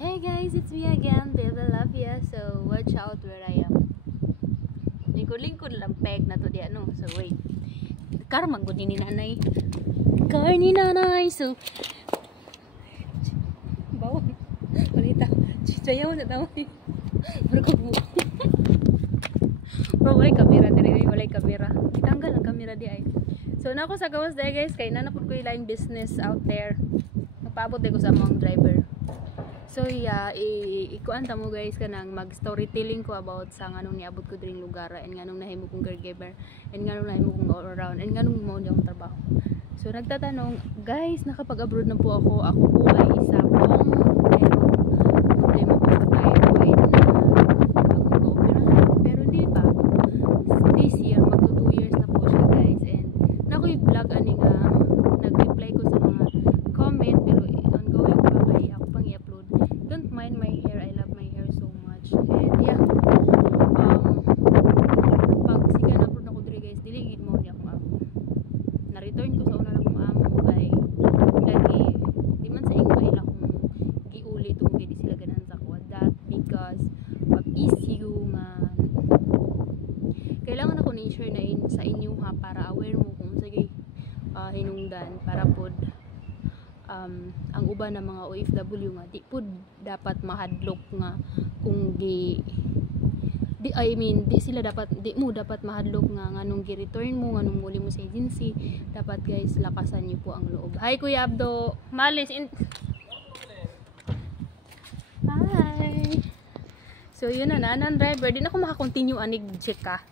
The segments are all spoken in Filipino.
Hey guys, it's me again, Baby Lavia. So watch out where I am. Lingkod-lingkod lang peg na to di ano. So wait. Karma gud ni nanay. Car ni nanay. So bawon. Balita. Chichayaw na tawo. Bro, walay kamera diri, walay kamera. Itanggal ang kamera di ay. So nako sa gawas dai guys, kay nanapod ko yung business out there. Magpaabot ko sa mga driver. So yeah, ikuan ta mo guys kanang mag storytelling ko about sa nganong niabot ko dring lugar and nganong nahimo kong caregiver and nganong nahimo kong all around and nganong mo akong trabaho. So nagtatanong, guys, nakapag-abroad na po ako. Ako po ay isa pong problema po sa thyroid na pero hindi pa. This year, magto 2 years na po siya guys, and nakoy vlog ani nga nag-reply ko sa mga comment pero ongoing pa kay ako pang i-upload. Don't mind my hair, I love my hair so much. And yeah, pag siga na upload ako diri guys, diligid mo niya akong amo. Na-return ko sa una na akong amo kay lagi di man sa inyo ila kong giuli tungod di sila ganahan sa kuha. That because of issue nga kailangan ako ni-share na sa inyo ha, para aware mo kung sige hinungdan para pod ang uban ng mga OFW nga di pod dapat mahadlok nga kung di sila dapat di mo dapat mahadlok nga nganong gi-return mo nganong muli mo sa agency. Dapat guys, lakasan niyo po ang loob. Hi Kuya Abdo, malis hi. So yun na nanan driver, di na ako makakontinue anig check ka.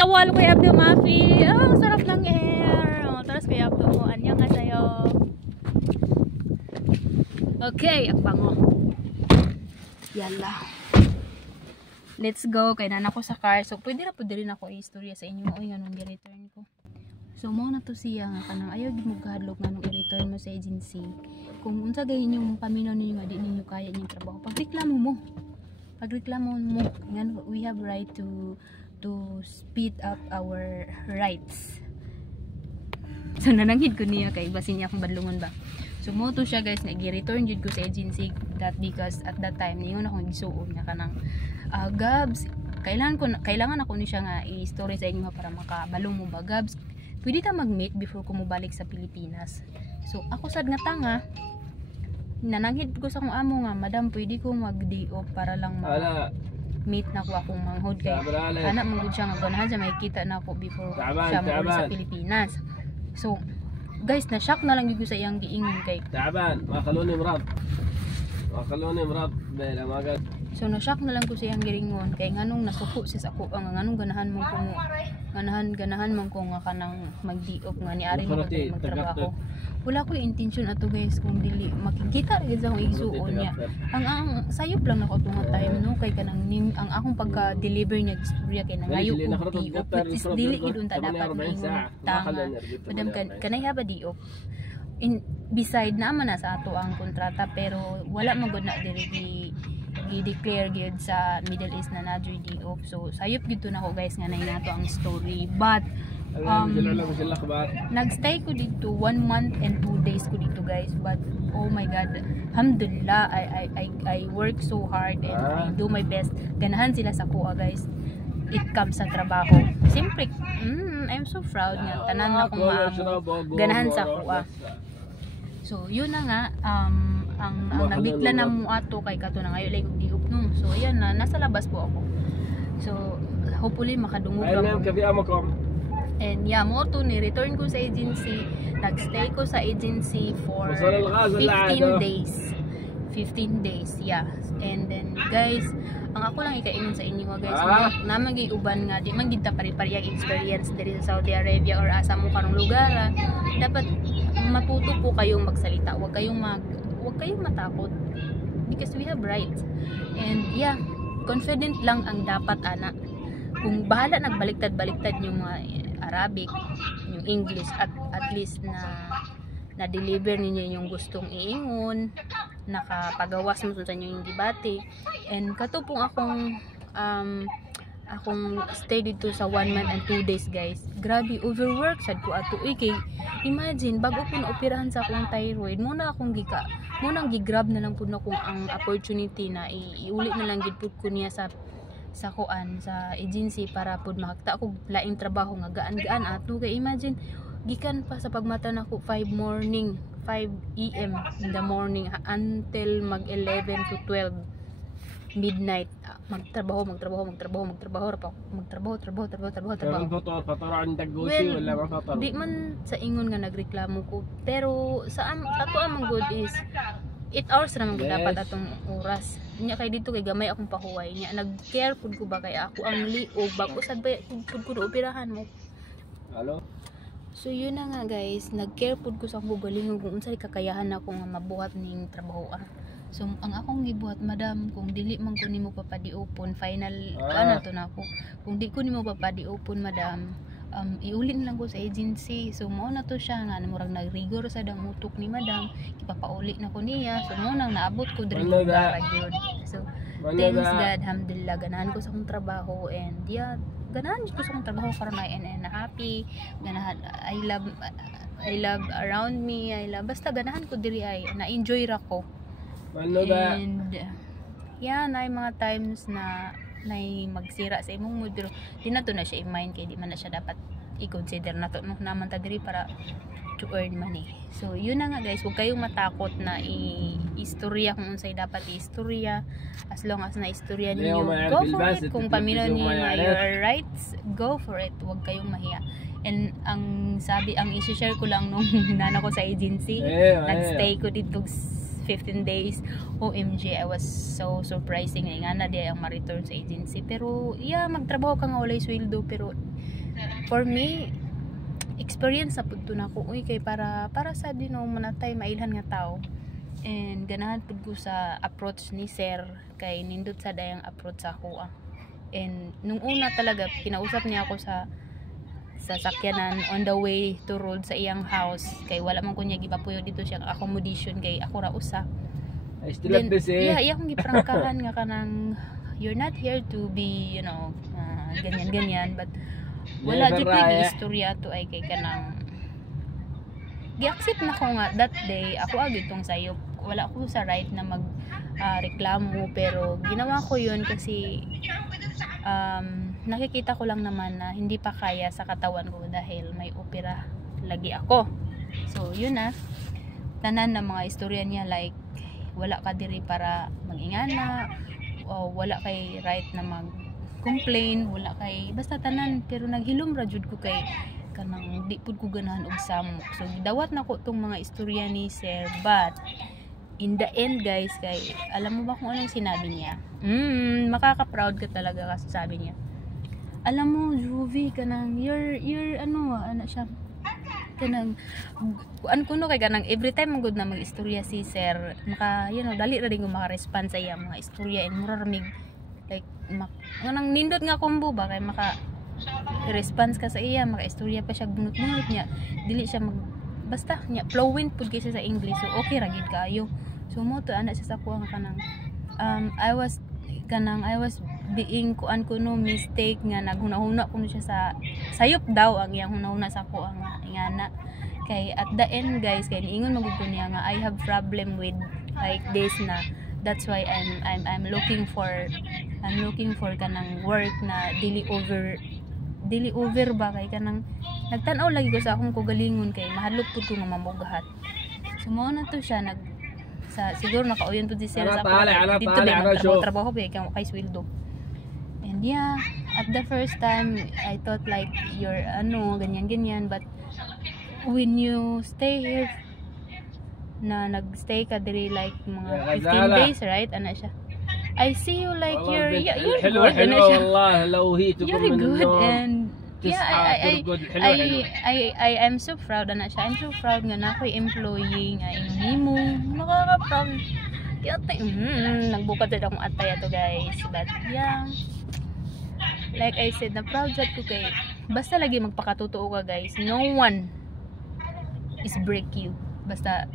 Tawal Kuya Abdo Mafi. Oh, sarap ng air. Oh, taras Kuya Abdo mo anyang nga sayo. Okay, akbango. Yalla. Let's go. Kay nana ko sa car. So pwede ra pud diri na ko i-istorya sa inyo oy nganong gi-return ko. So mo na to siya nga kanang ayaw gid mo gahadlok nganong i-return mo sa agency. Kung unsa gay inyong paminaw ninyo nga di ninyo kaya inyong trabaho, pagreklamo mo. Pagreklamo mo nga we have right to speed up our rights. So nananghid ko niya kay basin niya akong badlungon ba. So mo to siya guys, nag-return jud ko sa agency that because at that time ningon akong gisuon nga kanang Gabs, kailangan ako ni siya nga i-story sa inyo para makabalong mo ba Gabs. Pwede ta mag-meet before ko mo balik sa Pilipinas. So ako sad nga tanga, nananghid ko sa akong amo nga, madam pwede ko mag-day off para lang meet na ko akong manghod kay anak mo gud siya nga ganahan siya makikita na ako before siya mo sa Pilipinas. So guys, na shock na lang gyud sa iyang giingon kay تعبان ما خلوني مرض بلا ما قال. So na shock na lang ko sa iyang giringon kay nganong nasuko siya sa ako nganong ganahan mo ko ganahan man ko nga kanang mag-di-off nga ni ari mo magtrabaho. Wala ko intention ato guys kung dili makikita gyud sa akong igsuon niya. Ang sayop lang nako tunga time no kay kanang ang akong pagka-deliver niya istorya kay nangayo ko di-off. Is dili gid unta dapat niingon tanga. Madam kanay haba di-off. Beside naman na sa ato ang kontrata pero wala man gud na diri i-declare gyud sa Middle East na nadri di-off. So sayop gyud to nako guys nga nay nato ang story. But nagstay ko dito 1 month and 2 days ko dito guys, but oh my god, alhamdulillah, I work so hard and I do my best. Ganahan sila sa kuha guys, it comes sa trabaho. Siyempre I'm so proud nga tanan na kong ganahan sa kuha. So yun na nga, ang nabikla na mo ato kay kato na ngayon like di-off no. So ayan na, nasa labas po ako. So hopefully makadungog lang ako. And yeah, mo to ni-return ko sa agency. Nagstay ko sa agency for 15 days. 15 days, yeah. And then guys, ang ako lang ikaingon sa inyo guys, naman gyud uban nga di man gid ta pari-pari ang experience diri sa Saudi Arabia or asa mo karong lugar. Dapat matuto po kayong magsalita. Huwag kayong matakot because we have rights. And yeah, confident lang ang dapat ana. Kung bahala nagbaliktad-baliktad yung mga Arabic, yung English at least na deliver ninyo yung gustong iingon, nakapagawas mo sa inyo yung debate. And kato pong akong stay dito sa 1 month and 2 days guys. Grabe, overwork sad ko ato. Kay imagine bago ko na operahan sa akong thyroid, muna akong mo nang gigrab na lang pud na kung ang opportunity na iuli na lang gid pud ko niya sa kuan sa agency para pud makakita ko laing trabaho nga gaan-gaan ato kay imagine gikan pa sa pagmata nako 5 AM in the morning until mag 11 to 12 midnight magtrabaho di man sa ingon nga nagreklamo ko pero sa ato among good is 8 hours naman gud dapat atong oras nya kay dito kay gamay akong pahuway nya nag-care pud ko ba kay ako ang liog bago sad ba pud ko operahan mo. Hello. So yun na nga guys, nag-care pud ko sa akong galingon kung unsay kakayahan ako nga mabuhat ning trabaho. So ang akong gibuhat madam kung dili man ko nimo papadiopon final ano to nako. Kung di ko nimo papadiopon madam, iulin lang ko sa agency. So mao na to siya nga murag nag-rigor sa dang utok ni madam, ipapauli na ko niya. So mao nang naabot ko diri ra gyud. So thanks God, alhamdulillah ganahan ko sa akong trabaho and yeah, ganahan ko sa akong trabaho karon na happy. Ganahan I love around me. I love basta ganahan ko diri ay na-enjoy ra ko. And yeah, na mga times na magsira sa imong mood pero di na to na siya i-mind kay di man na siya dapat i-consider na to no naman ta diri para to earn money. So yun na nga guys, huwag kayong matakot na istorya kung unsay dapat istorya. As long as na istorya niyo, go for it. Kung pamilya niyo your rights, go for it. Huwag kayong mahiya. And ang i-share ko lang nung nana ko sa agency, nag-stay ko dito 15 days. OMG, I was so surprising nga na di ang ma-return sa agency. Pero yeah, magtrabaho ka nga walay sweldo pero for me experience sa pud na ko kay para sa dino manatay mailhan nga tao. And ganahan pud ko sa approach ni sir kay nindot sa dayang approach sa ako. And nung una talaga kinausap niya ako sa sakyanan on the way to road sa iyang house kay wala man ko niya gipapuyo dito siyang accommodation kay ako ra usa. I still like this Yeah, iya akong giprangkahan nga kanang you're not here to be, you know, ganyan but wala jud ko istorya to ay kay kanang gi-accept na ko nga that day ako agad tong sayop. Wala ko sa right na mag reklamo pero ginawa ko yun kasi nakikita ko lang naman na hindi pa kaya sa katawan ko dahil may opera lagi ako. So yun na tanan na mga istorya niya like wala ka diri para magingana o wala kay right na mag complain, wala kay basta tanan pero naghilom ra jud ko kay kanang di pud ko ganahan og samok. So gidawat na ko tong mga istorya ni sir but in the end guys kay alam mo ba kung anong sinabi niya? Makaka-proud ka talaga kasi sabi niya. Alam mo, Juvie, kanang you're ano siya kanang kuno kay kanang every time good na mag-istorya si sir maka dali ra din ko maka-respond sa iya mga istorya and mura ramig like kanang nindot nga combo ba kay maka response ka sa iya maka-istorya pa siya bunot-bunot niya dili siya basta niya fluent pud kay sa English so okay ra gid kayo. So mo to ana siya sa kuha kanang I was being kuno mistake nga naghuna-huna kuno siya sa sayop daw ang iyang hunahuna sa ko ang ingana kay at the end guys kay niingon magud ko niya nga I have problem with like this na that's why I'm looking for kanang work na dili over ba kay kanang nagtan-aw lagi ko sa akong kugalingon kay mahalot pud ko nga mamugahat. So mo na to siya siguro nakauyon to si sir sa ako dito ba trabaho ba kay sweldo. And yeah, at the first time I thought like you're ganyan but when you stay here na nagstay ka diri like mga 15 days right ana siya I see you like you're good you're good and yeah I am so proud ana siya. I'm so proud nga na ako'y employee nga inimo nakaka-proud yata nagbukat jud akong atay ato guys but yeah like I said na proud jud ko kay basta lagi magpakatotoo ka guys no one is break you basta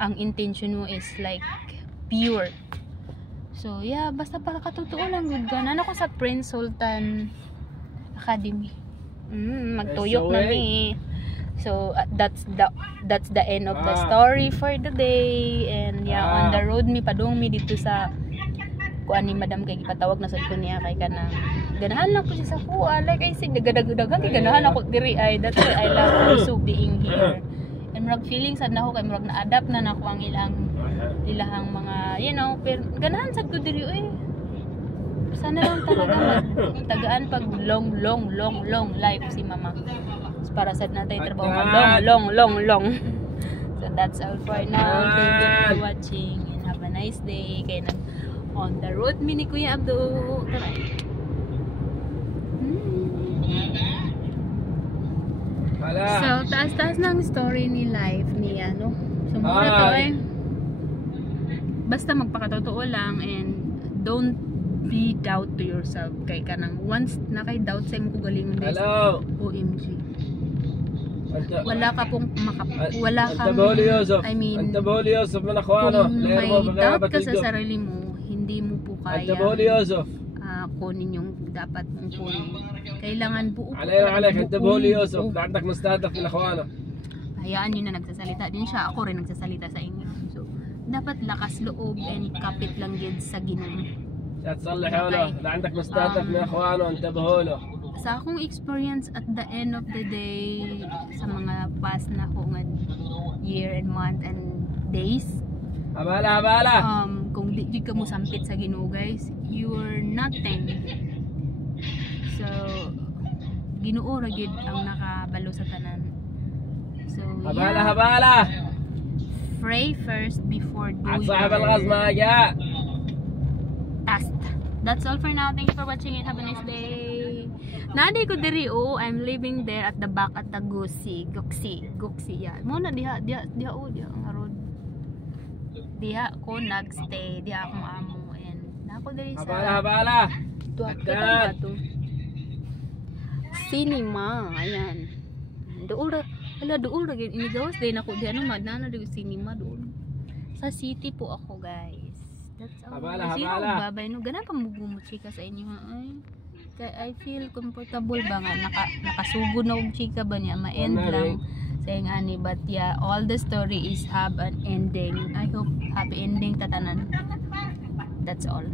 ang intention mo is like pure. So yeah basta pakatotoo lang good gan ano ko sa Prince Sultan Academy magtuyok na mi. So that's the end of the story for the day. And yeah, on the road mi padung mi dito sa kuan ni madam kay gipatawag na sad ko niya kay kanang ganahan lang ko siya sa kuha. Like I said, nagadagan kay ganahan ako diri ay that's why I love also being here. And murag feeling sad na ako kay murag na-adapt na nako ang ilahang mga pero ganahan sad ko diri sana lang talaga magtagaan pag long life si mama. So, para sad natin trabaho long. So that's all for now. Thank you for watching and have a nice day. Kay on the road mi ni Kuya Abdo. Tara. So, taas ng story ni life ni So, muna to basta magpakatotoo lang and don't be doubt to yourself. Kay kanang once na kay doubt sa imong kugalingon guys. OMG. Wala ka pong wala kang I mean, kung may doubt ka sa sarili mo, hindi mo po kaya kunin yung dapat mong kunin. Kailangan buo hayaan nyo na nagsasalita din siya, ako rin nagsasalita sa inyo. So dapat lakas loob and kapit lang gid sa Ginoo. Sa akong experience at the end of the day sa mga past na ko nga year and month and days, kung di ka mo sampit sa Ginoo guys, you're nothing. So Ginoo ra gyud ang nakabalo sa tanan. So pray first before doing task. That's all for now. Thank you for watching it. Have a nice day. Naday ko diri I'm living there at the back at the Guksi. Yeah. Mo na diha ang road. Diha ko nagstay, diha akong amo and nako diri sa to cinema. Ayan. Doon ra gid inigawas din ako di madana diri cinema doon. Sa city po ako guys. That's all. Babay no gana pa mo chika sa inyo ay. Kay I feel comfortable ba nga nakasugod na og chika ba niya ma-end lang saying ani, but yeah, all the story is have an ending. I hope happy ending tatanan. That's all.